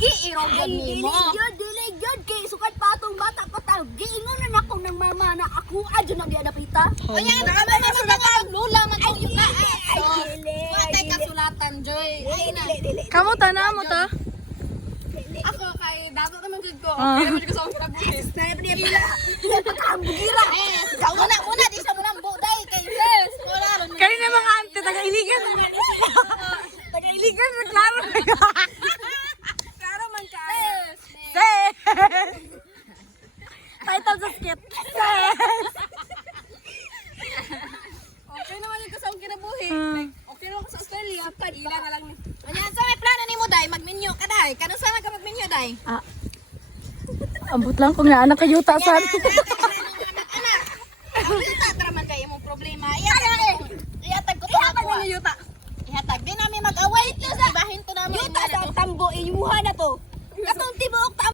giirog yun nimo. Dili yun, kay sukat pa atong bata pa tao. Giingon na ako ng mama na ako adyo na diya napita. Kaya naman masulatan lula man ko yung Ay, dili. Watay kasulatan, Joy. Ay na. Kamu ta na mo ta? Ako kay dato naman gid ko. Ah. Kaya man ko sa akong buhis. Ila pagkabugira. Una di sa munang buday kay yes. Wala ron. Kani na mga ante taga-iligan. Taga-iligan reklamo. Klaro man ka. Se. Title sa skit. Se. Okay naman yung kasawang kinabuhi. Ah. Like, okay naman ko sa Australia. Pag-ila na lang. Anya, so may plano ni mo, Day? Mag-menu ka, Day. Kano sana ka mag-menu, Day? Ah. Ambot lang ko nga anak kayuta sa. Anak, ang yuta, tara man kayo mong problema. Ihatag ko to ako. Ihatag. Di namin mag-away. Ibahin to namin. Yuta sa tambo, imuha na to. Katong tibuok